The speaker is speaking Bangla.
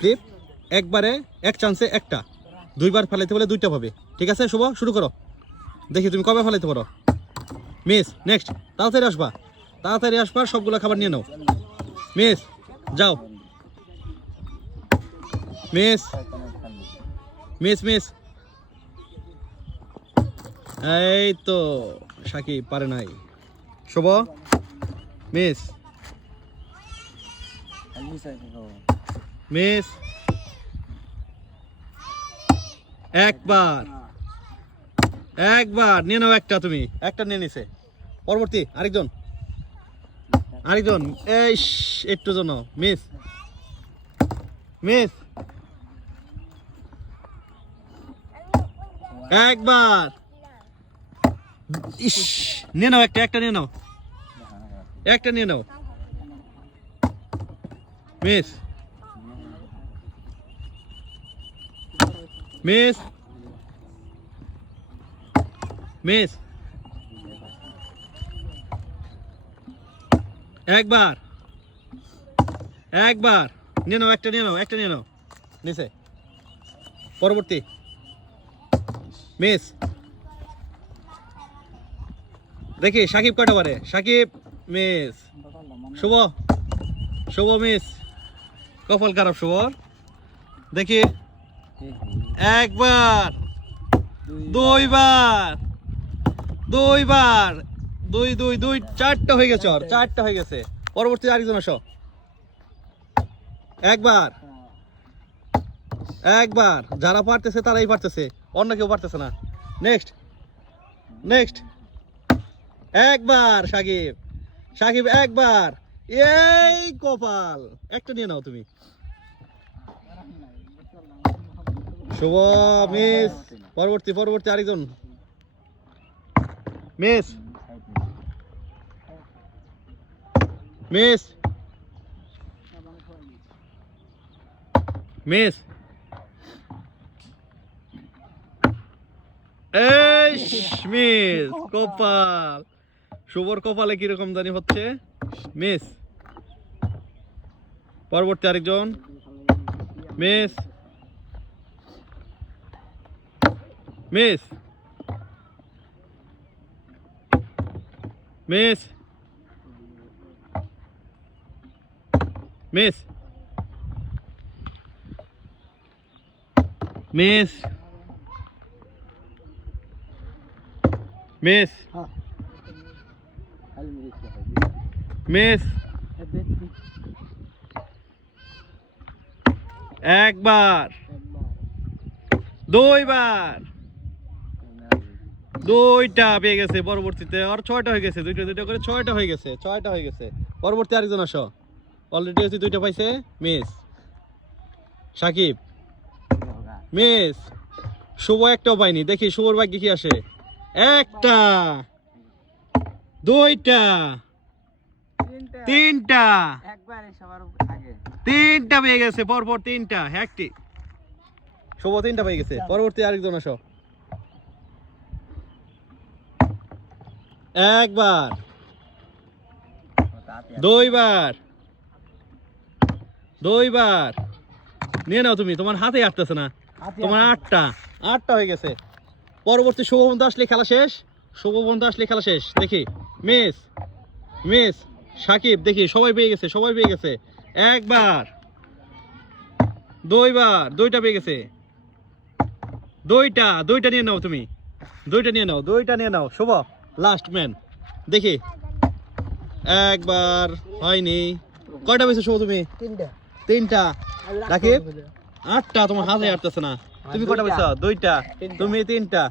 ফ্লিপ একবারে এক চান্সে একটা, দুইবার ফেলাইতে বলে দুইটা পাবে। ঠিক আছে শুভ, শুরু করো, দেখি তুমি কবে ফেলাইতে পারো। মিস, নেক্সট, তাড়াতাড়ি আসবা, তাড়াতাড়ি আসবা, সবগুলো খাবার নিয়ে নাও। মিস, যাও। মিস মিস মিস, এই তো সাকিব পারে নাই। শুভ, মিস মিস, একবার একবার নিয়ে নাও একটা, তুমি একটা নিয়ে নিছে। পরবর্তী আরেকজন, আরেকজন, এই একটু জন্য। মিস মিস, একবার, ইস, নিয়ে নাও একটা, একটা নিয়ে নাও, একটা নিয়ে নাও। মিস মিস মিস, একবার একবার নিয়ে নাও, একটা নিয়ে নাও, একটা নিয়ে নাও, নিচে। পরবর্তী মিস, দেখি সাকিব কয়টা পারে। সাকিব মিস, শুভ, শুভ মিস, কপাল খারাপ শুভর। দেখি, একবার, দুইবার, দুইবার, দুই দুই দুই, চারটা হয়ে গেছে, ওর চারটা হয়ে গেছে। পরবর্তী আরেকজন আসো। একবার একবার, যারা পারতেছে তারাই পারতেছে, অন্য কেউ পারতেছে না। নেক্সট নেক্সট, একবার সাকিব, সাকিব একবার, এই কপাল, একটা নিয়ে নাও তুমি। শুভ মিস, পরবর্তী পরবর্তী আরেকজন। মিস মিস মিস, এই মিস, কপাল, শুভর কপালে কিরকম জানি হচ্ছে। মিস, পরবর্তী আরেকজন। Miss miss miss miss miss miss miss, একবার, দুইবার, দুইটা পেয়ে গেছে। পরবর্তীতে আর ছয়টা হয়ে গেছে, দুইটা দুইটা করে ছয়টা হয়ে গেছে, ছয়টা হয়ে গেছে। পরবর্তী আরেকজন আসো, অলরেডি হচ্ছে দুইটা পাইছে। মিস, সাকিব মিস, শুভ একটাও পাইনি। দেখি শুভর ভাগ্যে কি আসে। একটা, দুইটা, তিনটা, তিনটা পেয়ে গেছে পরপর, তিনটা, একটি শুভ তিনটা পেয়ে গেছে। পরবর্তী আরেকজন আসো। একবার, দুইবার, দুইবার নিয়ে নাও তুমি, তোমার হাতে আটতেছে না, তোমার আটটা, আটটা হয়ে গেছে। পরবর্তী শুভ বন্ধু আসলে খেলা শেষ, শুভ বন্ধু আসলে খেলা শেষ। দেখি মিস মিস, সাকিব, দেখি সবাই পেয়ে গেছে, সবাই পেয়ে গেছে। একবার, দুইবার, দুইটা পেয়ে গেছে, দুইটা, দুইটা নিয়ে নাও তুমি, দুইটা নিয়ে নাও, দুইটা নিয়ে নাও। শুভ লাস্ট ম্যান, দেখি, একবার হয়নি। কয়টা পেয়েছো শুভ তুমি? তিনটা। তিনটা। রাকিব আটটা, তোমার হাতে আটতেছে না। তুমি কয়টা পেয়েছো? দুইটা। তুমি তিনটা।